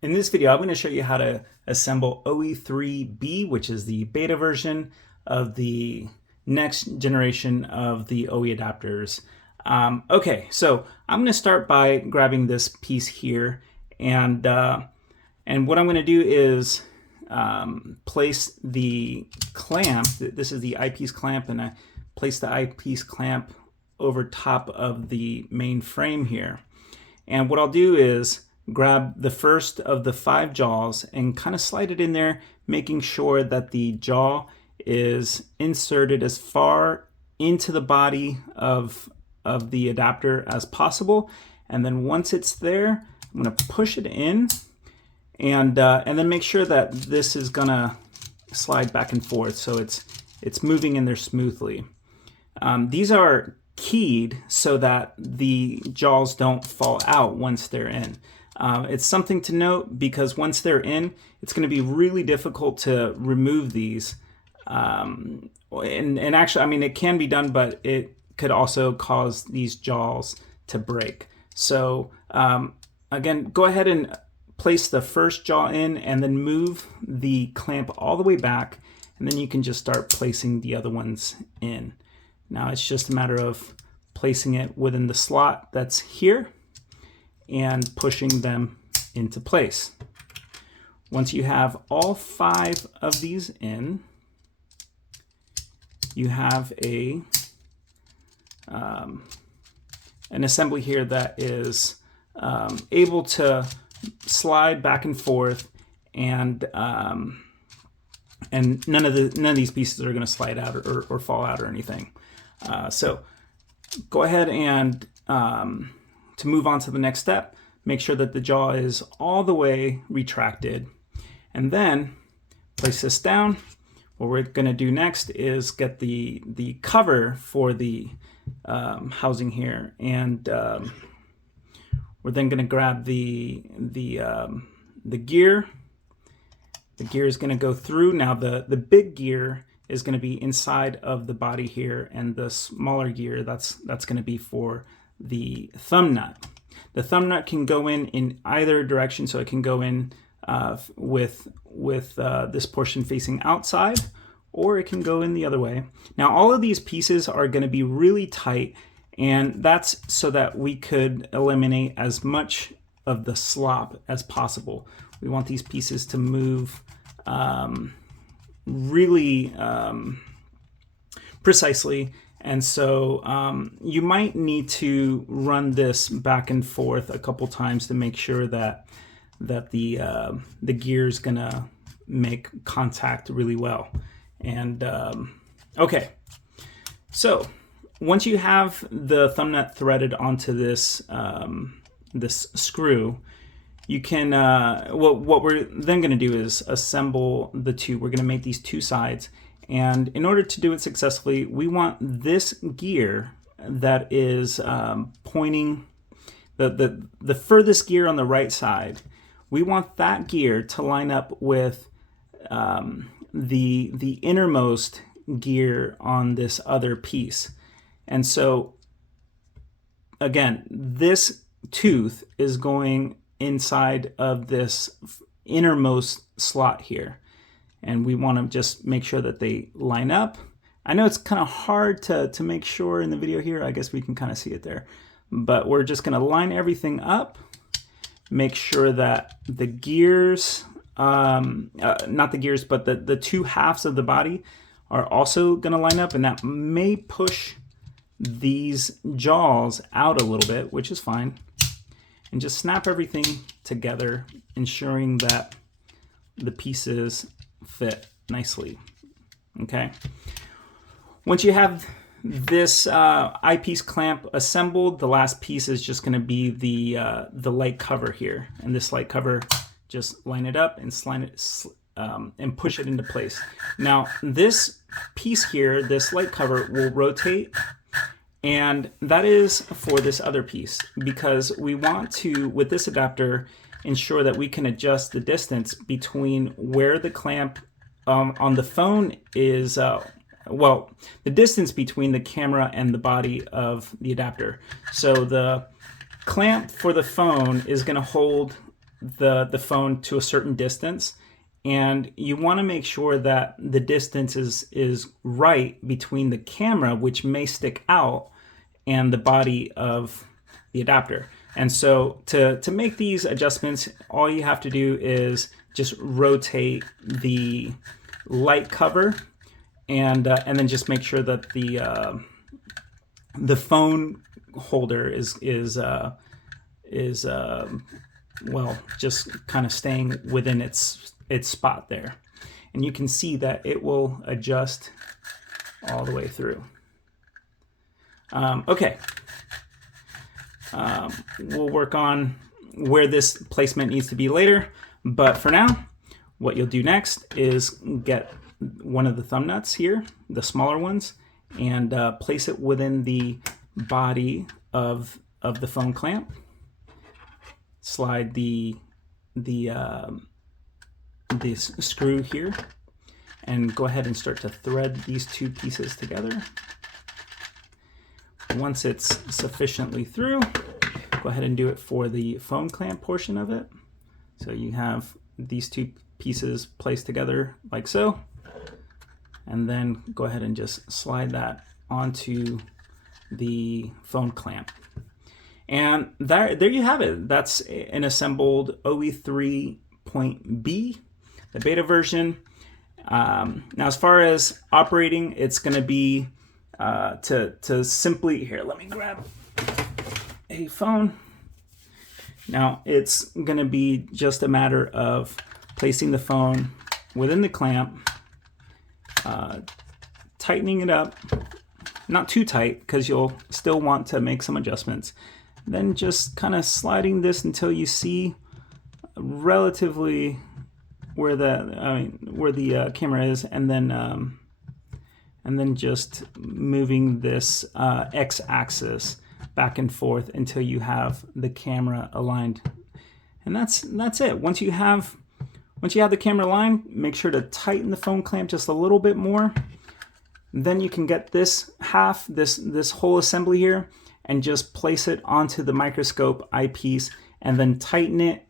In this video, I'm going to show you how to assemble OE3.B, which is the beta version of the next generation of the OE adapters. Okay, so I'm going to start by grabbing this piece here, and what I'm going to do is place the clamp. This is the eyepiece clamp, and I place the eyepiece clamp over top of the main frame here. And what I'll do is grab the first of the 5 jaws and kind of slide it in there, making sure that the jaw is inserted as far into the body of the adapter as possible. And then once it's there, I'm going to push it in and then make sure that this is going to slide back and forth so it's moving in there smoothly. These are keyed so that the jaws don't fall out once they're in. It's something to note because once they're in, it's going to be really difficult to remove these. And actually, I mean, it can be done, but it could also cause these jaws to break. So again, go ahead and place the first jaw in and then move the clamp all the way back, and then you can just start placing the other ones in. Now it's just a matter of placing it within the slot that's here and pushing them into place. Once you have all 5 of these in, you have an assembly here that is able to slide back and forth, and none of these pieces are going to slide out or fall out or anything. So go ahead and to move on to the next step, make sure that the jaw is all the way retracted, and then place this down. What we're going to do next is get the cover for the housing here, and we're then going to grab the gear. The gear is going to go through. Now the big gear is going to be inside of the body here, and the smaller gear that's going to be for the thumb nut. The thumb nut can go in either direction, so it can go in with this portion facing outside, or it can go in the other way. Now all of these pieces are going to be really tight, and that's so that we could eliminate as much of the slop as possible. We want these pieces to move really precisely, and so you might need to run this back and forth a couple times to make sure that the gear is gonna make contact really well. And okay, so once you have the thumb nut threaded onto this this screw, you can what we're then going to do is assemble the two. We're going to make these 2 sides, and in order to do it successfully, we want this gear that is pointing the furthest gear on the right side. We want that gear to line up with the innermost gear on this other piece. And so again, this tooth is going inside of this innermost slot here, and we want to just make sure that they line up. I know it's kind of hard to make sure in the video here. I guess we can kind of see it there, but we're just going to line everything up, make sure that the gears, not the gears, but the 2 halves of the body are also going to line up, and that may push these jaws out a little bit, which is fine. And just snap everything together, ensuring that the pieces fit nicely. Okay. Once you have this eyepiece clamp assembled, the last piece is just going to be the light cover here. And this light cover, just line it up and slide it and push it into place. Now this piece here, this light cover, will rotate. And that is for this other piece, because we want to, with this adapter, ensure that we can adjust the distance between where the clamp on the phone is, well, the distance between the camera and the body of the adapter. So the clamp for the phone is going to hold the phone to a certain distance, and you want to make sure that the distance is right between the camera, which may stick out, and the body of the adapter. And so to make these adjustments, all you have to do is just rotate the light cover, and then just make sure that the phone holder is well, just kind of staying within its spot there. And you can see that it will adjust all the way through. Okay. We'll work on where this placement needs to be later, but for now, what you'll do next is get one of the thumb nuts here, the smaller ones, and place it within the body of the phone clamp. Slide the screw here, and go ahead and start to thread these two pieces together. Once it's sufficiently through, go ahead and do it for the phone clamp portion of it. So you have these two pieces placed together like so, and then go ahead and just slide that onto the phone clamp. And there you have it. That's an assembled OE3.B, the beta version. Now, as far as operating, it's going to be to simply, here, let me grab a phone. Now, it's going to be just a matter of placing the phone within the clamp, tightening it up, not too tight because you'll still want to make some adjustments. Then just kind of sliding this until you see relatively where the camera is, and then just moving this x-axis back and forth until you have the camera aligned. And that's it. Once you have the camera aligned, make sure to tighten the phone clamp just a little bit more. Then you can get this half, this whole assembly here, and just place it onto the microscope eyepiece, and then tighten it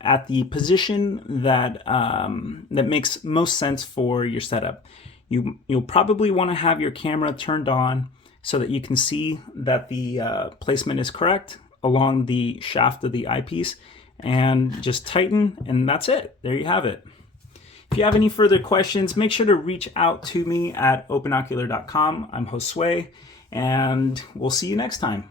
at the position that that makes most sense for your setup. You'll probably want to have your camera turned on so that you can see that the placement is correct along the shaft of the eyepiece, and just tighten, and that's it. There you have it. If you have any further questions, make sure to reach out to me at openocular.com. I'm Josue, and we'll see you next time.